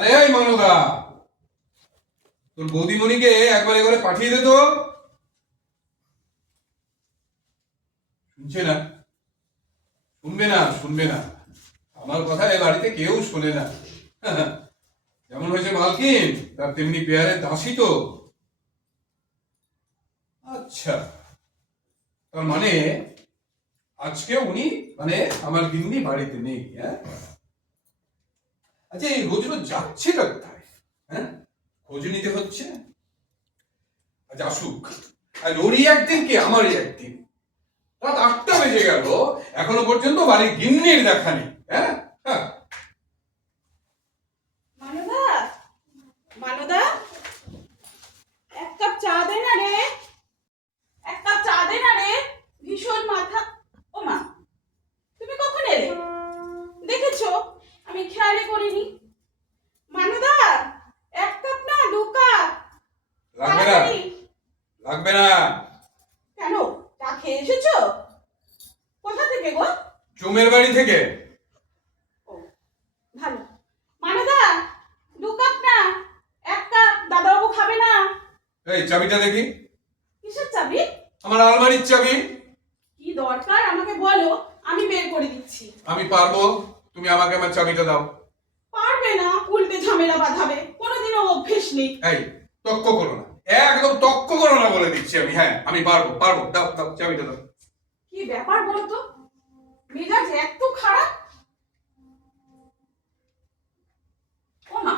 আরে এই মানবদা, তোর বৌদিমণিকে একবার করে পাঠিয়ে দে তো। শুনছে না, শুনবে না, শুনবে না। আমার কথা এ বাড়িতে কেউ শোনে না। যেমন হয়েছে মালকিন, তার তেমনি পেয়ারের দাসী তো। আচ্ছা, তার মানে আজকে উনি মানে আমার গিন্নি বাড়িতে নেই। হ্যাঁ, আচ্ছা, এই রোজ রোজ যাচ্ছেটা কোথায়? হ্যাঁ, খোঁজ নিতে হচ্ছে। আচ্ছা আসুক, আর ওরই একদিন কি আমারই একদিন। রাত 8টা বেজে গেল, এখনো পর্যন্ত বাড়ির গিন্নির দেখা নেই। হ্যাঁ হ্যাঁ। মানদা, মানদা, এক কাপ চা দে না রে, এক কাপ চা দে না রে। ভীষণ মাথা। ও মা, তুমি কখন এলে? দেখেছো, আমি খেয়ালই করিনি। মানদা, এক কাপ না, 2 কাপ। লাগবে না, লাগবে না। কেন, চা খেয়ে এসেছো? কোথা থেকে গো? জমের বাড়ি থেকে। ও, ভালো। মানদা, 2 কাপ না, 1 কাপ। দাদাবাবু খাবে না? এই চাবিটা দেখি। কিসের চাবি? আমার আলমারির চাবি। কি দরকার আমাকে বলো, আমি বের করে দিচ্ছি। আমি পারবো, তুমি আমাকে আমার চাবিটা দাও। পারবে না, উল্টে ঝামেলা বাঁধাবে। কোনোদিনও অভ্যেস নেই। এই তক্ক করো না, একদম তক্ক করো না বলে দিচ্ছি আমি। হ্যাঁ, আমি পারবো, পারবো। দাও দাও, চাবিটা দাও। কি ব্যাপার বলতো, মেজাজ এত খারাপ। ও মা,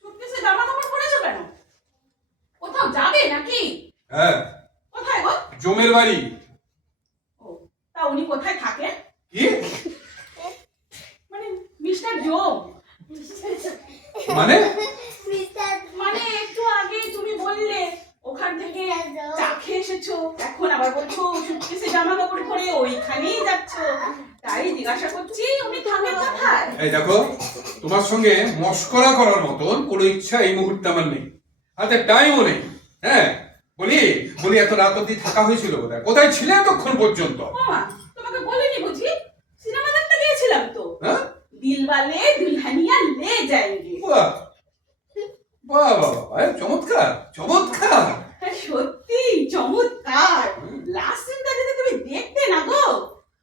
সুটকেসে জামা কাপড় পরেছো কেন? কোথাও যাবে নাকি? হ্যাঁ, কোথায় গো? জমের বাড়ি। ও, তা উনি কোথায় থাকেন? কি মানে মিস্টার জোম। মানে? মানে একটু আগে তুমি বললে ওখান থেকে চা খেয়ে এসেছো, এখন আবার বলছো সুটকেসে জামা কাপড় পরে ওইখানেই যাচ্ছো। তাই জিজ্ঞাসা করছি উনি থাকেন কোথায়। এই দেখো, তোমার সঙ্গে মস্করা করার মতন কোনো ইচ্ছা এই মুহূর্তে আমার নেই, হাতে টাইমও নেই। হ্যাঁ, বলি বলি এত রাত অব্দি থাকা হয়েছিল কোথায়? কোথায় ছিলে এতক্ষণ পর্যন্ত? ও মা, তোমাকে বলিনি বুঝি? সিনেমা দেখতে গিয়েছিলাম তো। হ্যাঁ, দিলওয়ালে দুলহানিয়া লে যায়েঙ্গে। বাহ বাহ বাহ, চমৎকার চমৎকার। হ্যাঁ, সত্যি চমৎকার। লাস্ট সিনটা যদি তুমি দেখতে না গো,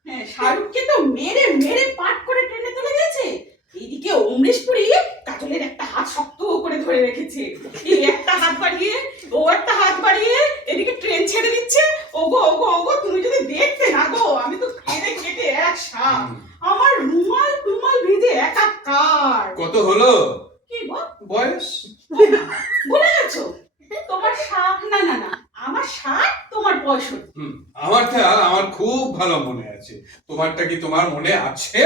হ্যাঁ, শাহরুখকে তো মেরে মেরে পাট করে টেনে তুলে দিয়েছে। এদিকে অমরেশ পুরী কাজলের একটা হাত শক্ত করে ধরে রেখেছে। এই একটা হাত বাড়িয়ে, ও একটা হাত বাড়িয়ে এদিকে ট্রেন ছেড়ে দিচ্ছে। ওগো ওগো ওগো, তুমি যদি দেখতে না গো, আমি তো কেঁদে কেটে এক সাপ। আমার রুমাল টুমাল ভিজে একাকার। কত হলো কি গো বয়স? ভুলে গেছো? তোমার 60, না না না, আমার 60, তোমার 65। আমারটা আমার খুব ভালো মনে আছে। তোমারটা কি তোমার মনে আছে?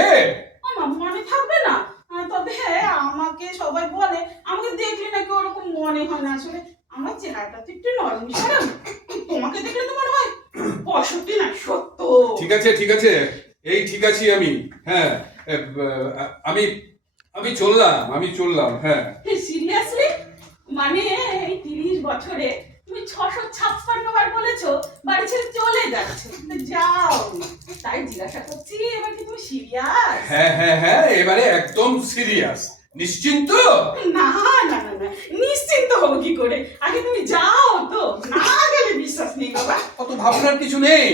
আমার মনে থাকবে না? তবে হ্যাঁ, আমাকে সবাই বলে, আমাকে দেখলে নাকি ওরকম মনে হয় না। আসলে আমার চেহারাটা তো একটু নরম সরম। তোমাকে দেখলে তো মনে হয় 65 না 70। ঠিক আছে ঠিক আছে, এই ঠিক আছি আমি। হ্যাঁ, আমি আমি চললাম। হ্যাঁ, সিরিয়াসলি? মানে এই 30 বছরে তুমি 656 বার বলেছো বাড়ি ছেড়ে চলে যাচ্ছো। যাও, তাই জিজ্ঞাসা করছি, এবার কি তুমি সিরিয়াস? হ্যাঁ হ্যাঁ হ্যাঁ, এবারে একদম সিরিয়াস। নিশ্চিন্ত? না না না না, নিশ্চিন্ত হবো কি করে? আগে তুমি যাও তো, না গেলে বিশ্বাস নেই বাবা। অত ভাবনার কিছু নেই।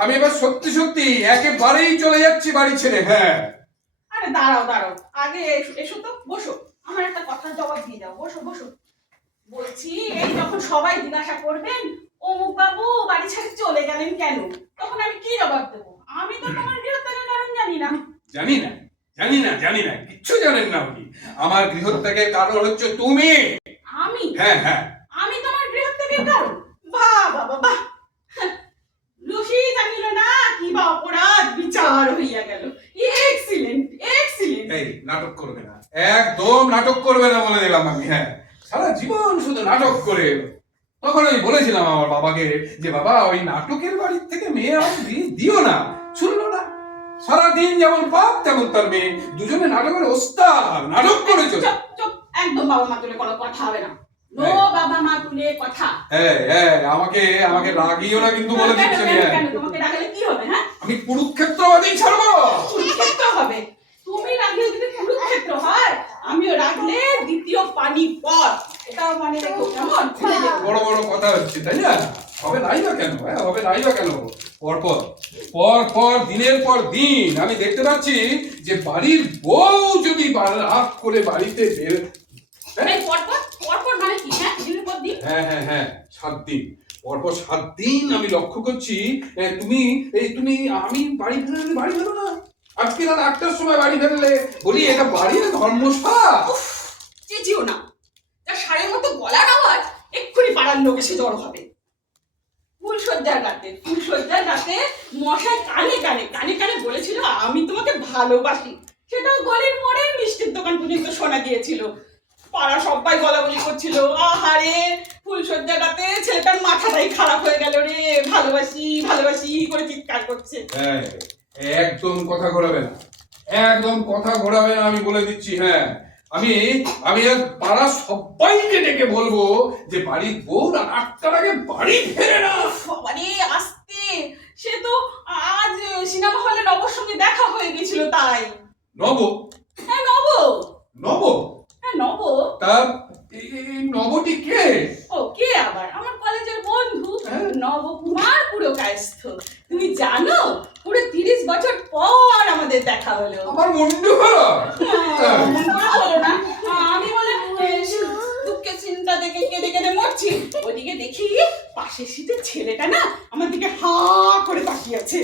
আমি এবার সত্যি সত্যি একেবারেই চলে যাচ্ছি বাড়ি ছেড়ে। হ্যাঁ। আরে দাঁড়াও দাঁড়াও, আগে এসো এসো তো, বসো। আমার একটা কথার জবাব দিয়ে দাও, বসো বসো। বলছি, এই যখন সবাই জিজ্ঞাসা করবেন অমুক বাবু বাড়ি ছেড়ে চলে গেলেন কেন, তখন আমি কি জবাব দেবো? আমি তো তোমার গৃহত্যাগের কারণ জানি না। জানি না, কিচ্ছু জানেন না আপনি। আমার গৃহত্যাগের কারণ হচ্ছে তুমি। আমি? হ্যাঁ হ্যাঁ। আমি তোমার গৃহত্যাগের কারণ? বাহ বাবা বাহ, লুসি জানিল না কি বা অপরাধ বিচার হইয়া গেল। Excellent excellent. এই নাটক করবে না, একদম নাটক করবে না বলে দিলাম আমি। হ্যাঁ, সারা জীবন শুধু নাটক করে এলো। তখন আমি বলেছিলাম আমার বাবাকে যে বাবা, ওই নাটকের বাড়ির থেকে মেয়ে আমাকে দিও না। শুনলো না। সারাদিন যেমন বাপ তেমন তার মেয়ে, দুজনে নাটকের ওস্তাদ, নাটক করেছো। চুপ চুপ, একদম বাবা মা তুলে কোনো কথা হবে না। নো বাবা মা তুলে কথা। আমাকে আমাকে রাগিও না কিন্তু বলে দিচ্ছি আমি। কেন তোমাকে রাগলে কি হবে? হ্যাঁ, আমি কুরুক্ষেত্রবাদী ছাড়বো। কুরুক্ষেত্র হবে? তুমি রাগলে যদি কুরুক্ষেত্র হয়, আমিও রাগলে হচ্ছে, তাই না? হবে নাই বা কেন? হবে নাই বা কেন? পরপর পর দিনের পর দিন আমি দেখতে পাচ্ছি যে বাড়ির বউ যদি রাত করে বাড়িতে বের, এই পরপর মানে কি? হ্যাঁ, দিনের পর দিন? হ্যাঁ 7 দিন পরপর 7 দিন আমি লক্ষ্য করছি তুমি আমি বাড়ি ফেরো না। আজকে রাত 8টার সময় বাড়ি ফেরলে বলি এটা বাড়ি না ধর্মশালা। চেঁচিও না, তার সারের মতো গলার আওয়াজ এক্ষুনি পাড়ার লোক এসে জড়ো হবে। ফুলসজ্জার রাতে মশাই কানে বলেছিল আমি তোমাকে ভালোবাসি। সেটাও গলির মোড়ের মিষ্টির দোকান পর্যন্ত শোনা গিয়েছিল। পাড়া সবাই বলাবলি করছিল, আহারে ফুলসজ্জার রাতে ছেলেটার মাথাটাই খারাপ হয়ে গেল রে, ভালোবাসি করে চিৎকার করছে। হ্যাঁ, একদম কথা ঘোরাবে না, আমি বলে দিচ্ছি। হ্যাঁ, আমি আর পাড়া সবাইকে ডেকে বলবো যে বাড়ির বউ রাত 8টার আগে বাড়ি ফেরে না। বাবারে আসতে, সে তো আজ সিনেমা হলে নবর সঙ্গে দেখা হয়ে গেছিল তাই। নব? হ্যাঁ নব। নব? হ্যাঁ নব। তা এই নবটি কে? ও কে আবার? আমার কলেজের বন্ধু হ্যাঁ? নবকুমার পুরো কায়স্থ। তুমি জানো পুরো 30 বছর পর আমাদের দেখা হলো। আমার বন্ধু হলো? মন করে বলো না, আমি বলে দুঃখে চিন্তা দেখে কেঁদে মরছি, ওদিকে দেখি পাশের সিটের ছেলেটা না আমার দিকে হা করে তাকিয়ে আছে।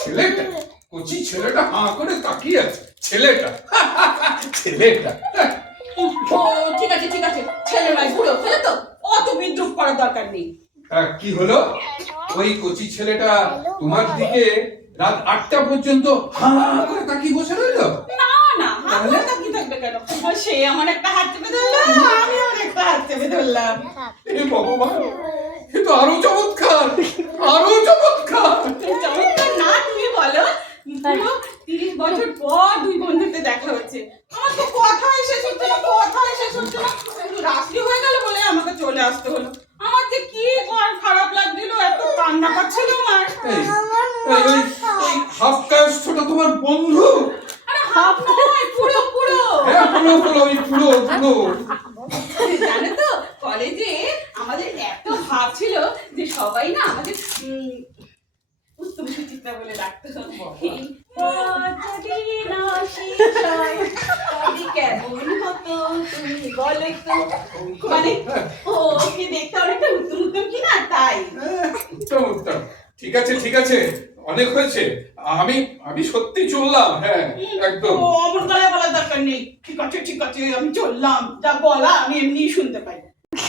ছেলেটা? কচি ছেলেটা হাঁ করে তাকিয়ে আছে? ছেলেটা ও ঠিক আছে ছেলে নয় বুড়ো, ফেলে তো অত বিদ্রুপ করার দরকার নেই। কি হলো? ওই কচি ছেলেটা তোমার দিকে রাত 8টা পর্যন্ত হাঁ করে তাকিয়ে বসে রইলো? না হাত তাকিয়ে থাকবে কেন? সে আমার একটা হাত চেপে ধরলো, আমি আমার একটা হাত চেপে ধরলাম। এ ভগবান, এ তো আরো চমৎকার। চমৎকার না তুমি বলো? পুরো 30 বছর পর দুই বন্ধুতে দেখা হচ্ছে। আমার তো কথাই শেষ হচ্ছে না। রাত্রি হয়ে গেল বলে আমাকে চলে আসতে হলো। আমার যে কি খারাপ লাগছিল, এত কান্না পাচ্ছিল আমার। এই হাফ কাস্টটা তোমার বন্ধু? আরে হাফ নয়, পুরো। হ্যাঁ পুরো। জানো তো কলেজে আমাদের এত ভাব ছিল যে সবাই না আমাদের উত্তম সুচিত্রা বলে ডাকতো। কেমন হতো তুমি বলে তো, মানে ও কি দেখতে অনেকটা উত্তম কি না তাই। উত্তম। ঠিক আছে অনেক হয়েছে। আমি সত্যি চললাম। হ্যাঁ একদম। ও অমন গলায় বলার দরকার নেই। ঠিক আছে আমি চললাম, যা বলা আমি এমনি শুনতে পাই।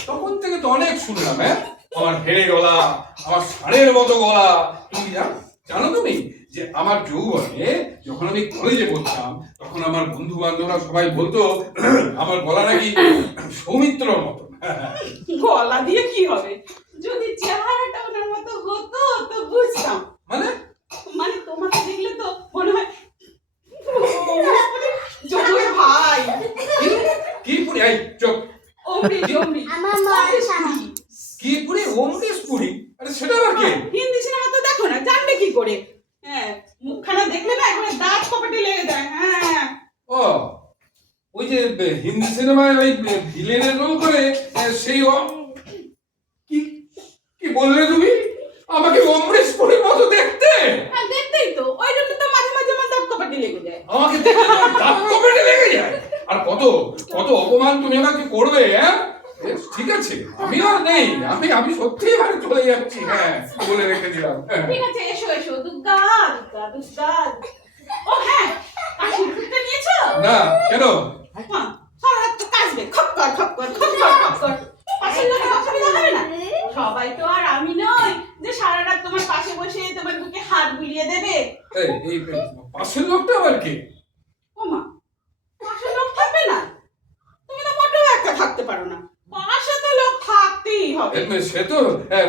তখন থেকে তো অনেক শুনলাম। হ্যাঁ, আমার হেড়ে গলা, আমার ষাঁড়ের মতো গলা। তুমি জানো তুমি যে আমার যৌবনে যখন আমি কলেজে পড়তাম তখন আমার বন্ধু বান্ধবরা সবাই বলতো আমার গলা নাকি সৌমিত্রর মতো। গলা দিয়ে কি হবে? যদি চেহারাটা ওনার মতো হতো তো বুঝতাম। মানে তোমাকে দেখলে তো মনে হয় জমুর ভাই। কি পুরি? এই চুপ। অমৃত কি পুরি? অমৃত পুরি? আরে সেটা আবার কে? হিন্দি সিনেমা তো দেখো না, জানবে কি করে? হ্যাঁ, মুখখানা দেখলে না একবারে দাঁত কপাটে লেগে যায়। হ্যাঁ ও ওই যে হিন্দি সিনেমায় ওই ভিলেনের রোল করে সেই কি কি বললে তুমি? আমাকে অমৃত পুরীর মতো দেখতে? হ্যাঁ দেখতেই তো, ওই জন্য তো মাঝে মাঝে আমার দাঁত কপাটে লেগে যায়। আমাকে দেখতে তোমার দাঁত কপাটে লেগে যায়? আর কত অপমান তুমি আমাকে করবে? হ্যাঁ ঠিক আছে, আমি আর নেই, আমি সত্যি বাড়ি চলে যাচ্ছি। হ্যাঁ বলে রেখে দিলাম। ঠিক আছে, এসো দুর্গা। ও হ্যাঁ, আশীর্বাদটা নিয়েছো? না কেন? হ্যাঁ, সারা রাত তো কাজবে, খপ কর। পাশের লোকের অসুবিধা হবে না? সবাই তো আর আমি নই যে সারা রাত তোমার পাশে বসে তোমার বুকে হাত বুলিয়ে দেবে। এই পাশের লোকটা আবার কে? ওমা, পাশে লোক থাকবে না? তুমি তো মোটেও একা থাকতে পারো না, পাশে তো লোক থাকতেই হবে। সে তো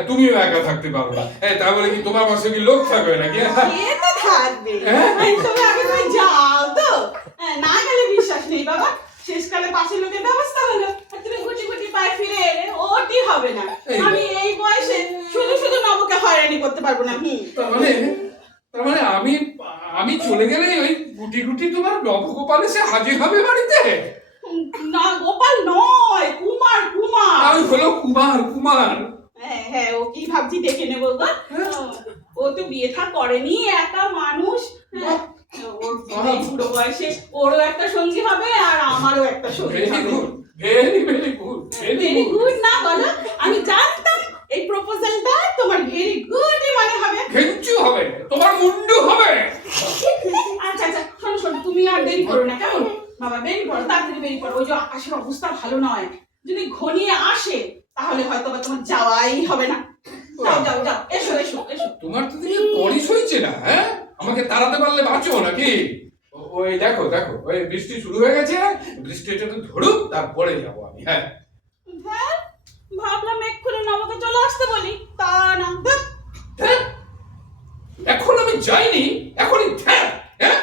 তুমিও একা থাকতে পারো না। তা বলে কি তোমার পাশে কি লোক থাকবে নাকি? সে তো থাকবে, তবে আগে তুমি যাও তো। না গেলে বিশ্বাস নেই বাবা, শেষকালে পাশের লোকের ব্যবস্থা হলো আর তুমি গুটি পায়ে ফিরে এলে, ওটি হবে না। আমি এই বয়সে শুধু নবকে হয়রানি করতে পারবো না। তার মানে আমি চলে গেলে ওই গুটি তোমার নবগোপাল এসে হাজির হবে বাড়িতে? না গোপাল নয়, কুমার। আমি হলো কুমার। হ্যাঁ হ্যাঁ, ও কি ভাবছি দেখে নেবো গো। ও তো বিয়ে থা করেনি, একা মানুষ। হ্যাঁ, ওর এই বুড়ো বয়সে ওরও একটা সঙ্গী হবে আর আমারও একটা সঙ্গী ভেরি হবে। Good, very very good, very good না বলো? আমি জানতাম এই প্রপোজালটা তোমার ভেরি গুডই মানে হবে। ঘেঞ্চু হবে, তোমার মুন্ডু হবে। আচ্ছা আচ্ছা, শোনো শোনো, তুমি আর দেরি করো না কেমন? বাবা বেরিয়ে পড়ো, তাড়াতাড়ি বেরিয়ে পড়ো। ওই যে আকাশের অবস্থা ভালো নয়, যদি ঘনিয়ে আসে তাহলে হয়তো বা তোমার যাওয়াই হবে না। যাও যাও যাও, এসো এসো এসো। তোমার তো দেখি পরিশ হয়েছে না, হ্যাঁ? আমাকে তাড়াতে পারলে বাঁচো নাকি? ওই দেখো দেখো, ওই বৃষ্টি শুরু হয়ে গেছে, বৃষ্টিটা তো ধরুক, তারপরে যাবো আমি। হ্যাঁ, হ্যাঁ, ভাবলাম এক্ষুনি নবকে চলে আসতে বলি, তা না। ধ্যাৎ। ধ্যাৎ। এখন আমি যাইনি, এখনই ধ্যাৎ, হ্যাঁ?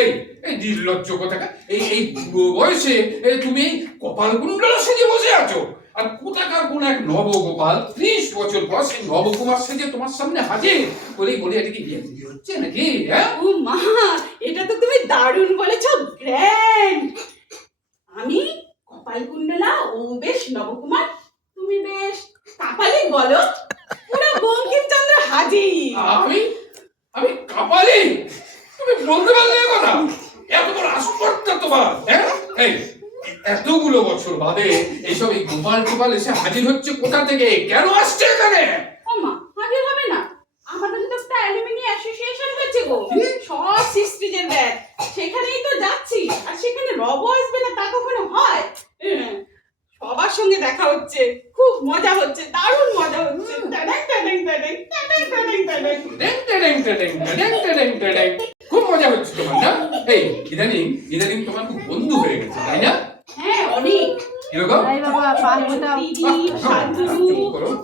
এই এই নির্লজ্জ কোথাকার, এই বুড়ো বয়সে তুমি এই কপাল কুণ্ডলা সেজে বসে আছো, আর কোথাকার কোন এক নবগোপাল 30 বছর বয়সে নবকুমার সেজে তোমার সামনে হাজির, বলি বলি এদিকে বিয়ে হচ্ছে নাকি? হ্যাঁ, ও মা, এটা তো তুমি দারুণ বলেছো, গ্র্যান্ড। আমি কপালকুণ্ডলা, ও বেশ নবকুমার, তুমি বেশ কাপালি বলো, পুরো বঙ্কিমচন্দ্র হাজির। আমি আমি কাপালি? তুমি বলতে পারলে এ কথা? এত বড় আস্পর্ধা তোমার, হ্যাঁ? এই এতগুলো বছর বাদে এইসব এই গোপাল টোপাল এসে হাজির হচ্ছে কোথা থেকে, কেন আসছে এখানে? ও মা, হাজির হবে না? আমাদের তো একটা অ্যালুমিনি অ্যাসোসিয়েশন হয়েছে গো, সব সিস্ট্রিজের ব্যাচ, সেখানেই তো যাচ্ছি। আর সেখানে রব আসবে না তা কখনো হয়? সবার সঙ্গে দেখা হচ্ছে, খুব মজা হচ্ছে, দারুণ মজা হচ্ছে। টাডাং টাডাং টাডাং টাডাং টাডাং টাডাং। টেডেং টেডেং টেডেং টেডেং টেডেং টেডেং। খুব মজা হচ্ছে তোমার না? এই ইদানিং ইদানিং তোমার খুব বন্ধু হয়ে গেছে, তাই না? হ্যাঁ, অনেক। কিরকম? এই বাবা পাঁচ দাও। দিদি, শান্তনু,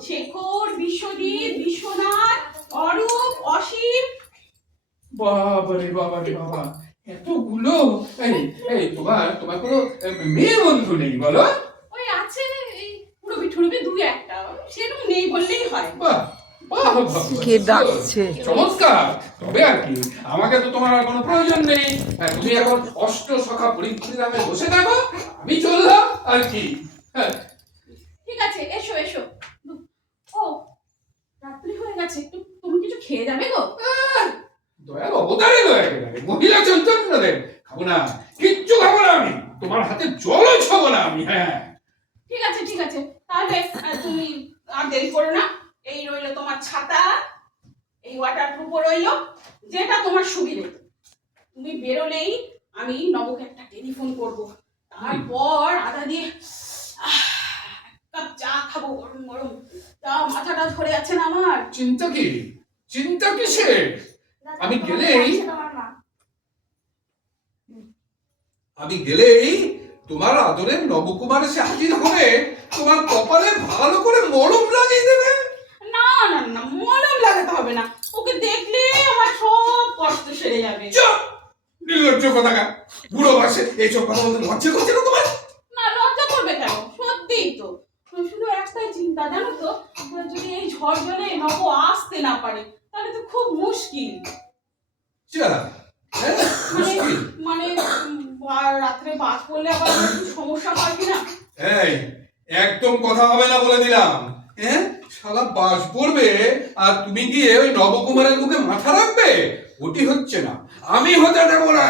শেখর, বিশ্বজিৎ, বিশ্বনাথ, অরূপ, অসীম। বাবারে বাবারে বাবা, এতগুলো! এই এই তোমার তোমার কোনো মেয়ে বন্ধু নেই বলো? ওই আছে, এই পুরবি ঠুরবি দুই একটা, সেরকম নেই বললেই হয়। বাহ বাহ বাহ, কে ডাকছে? চমৎকার। তবে আর কি, আমাকে তো তোমার আর কোনো প্রয়োজন নেই। হ্যাঁ, তুমি এখন অষ্ট সখা পরিক্রমে বসে থাকো, আমি চললাম আর কি। হ্যাঁ, ঠিক আছে, এসো এসো। ও, রাত্রি হয়ে গেছে, একটু তুমি কিছু খেয়ে যাবে গো? দয়াল অবতারে দয়া গেলে মহিলা চৈতন্য দেব, খাবো না, কিচ্ছু খাবো না আমি, তোমার হাতে জলও খাবো না আমি। হ্যাঁ, ঠিক আছে ঠিক আছে, তাহলে তুমি আর দেরি করো না। এই রইলো তোমার ছাতা, এই ওয়াটার প্রুফও রইলো, যেটা তোমার সুবিধে। তুমি বেরোলেই আমি নবকে একটা টেলিফোন করব, তারপর আদা দিয়ে এক কাপ চা খাবো গরম গরম। তা মাথাটা ধরে আছে না আমার। চিন্তা কি, চিন্তা কিসের? আমি গেলেই আমি গেলেই তোমার আদরের নবকুমার এসে হাজির হবে, তোমার কপালে ভালো করে মলম লাগিয়ে দেবে। না না না, মলম লাগাতে হবে না, ওকে দেখলে আমার সব কষ্ট সেরে যাবে। চুপ! নির্লজ্জ কোথাকার, বুড়ো বয়সে এইসব কথা বলতে লজ্জা করছে না তোমার? না, লজ্জা করবে কেন? সত্যিই তো, শুধু একটাই চিন্তা জানো তো, যদি এই ঝড় জলে নব আসতে না পারে তাহলে তো খুব মুশকিল। চা, হ্যাঁ, মুশকিল। মানে রাত্রে বাস করলে আবার একটু সমস্যা হয় কিনা। এই একদম কথা হবে না বলে দিলাম। হ্যাঁ, শালা বাস পড়বে আর তুমি গিয়ে ওই নবকুমারের মুখে মাথা রাখবে? ওটি হচ্ছে না, আমি হতে দেবো না।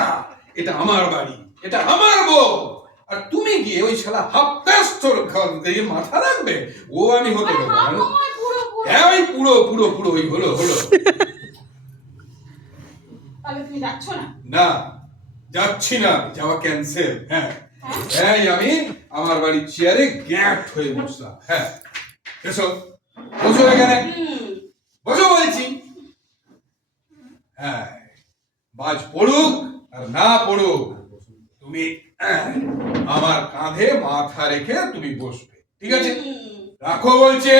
এটা আমার বাড়ি, এটা আমার বউ, আর তুমি গিয়ে ওই শালা হাফ কাস্তর ঘর দিয়ে মাথা রাখবে? ও আমি হতে দেবো না। পুরো পুরো। হ্যাঁ, ওই পুরো পুরো পুরো ওই হলো হলো। তাহলে তুমি যাচ্ছ না? না, যাচ্ছি না, যাওয়া ক্যান্সেল। হ্যাঁ, এই আমি আমার বাড়ির চেয়ারে গ্যাট হয়ে বসলাম। হ্যাঁ, এসো, বসো এখানে, বসো বলছি। হ্যাঁ, বাজ পড়ুক আর না পড়ুক, তুমি আমার কাঁধে মাথা রেখে তুমি বসবে, ঠিক আছে? রাখো বলছে।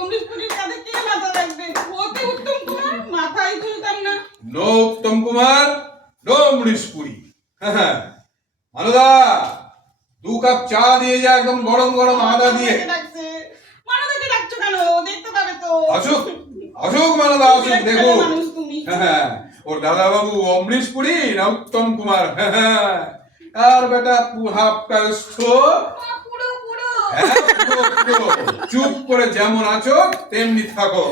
অমৃত পুরীর কাঁধে কে মাথা রাখবে? ওতে উত্তম কুমার, মাথায় তুলতাম না। No Uttam Kumar, no Amrish Puri. হ্যাঁ, মানদা 2 কাপ চা দিয়ে যা, একদম গরম গরম আদা দিয়ে। মানদাকে ডাকছো কেন? দেখতে পাবে তো। আসুক আসুক মানদা, আসুক, দেখুক। মানুষ তুমি। হ্যাঁ, ওর দাদা বাবু অমৃশ পুরী না উত্তম কুমার? হ্যাঁ, আর বেটা হাফ কায়স্থ। পুরো পুরো। হ্যাঁ, পুরো। চুপ করে যেমন আছো তেমনি থাকো।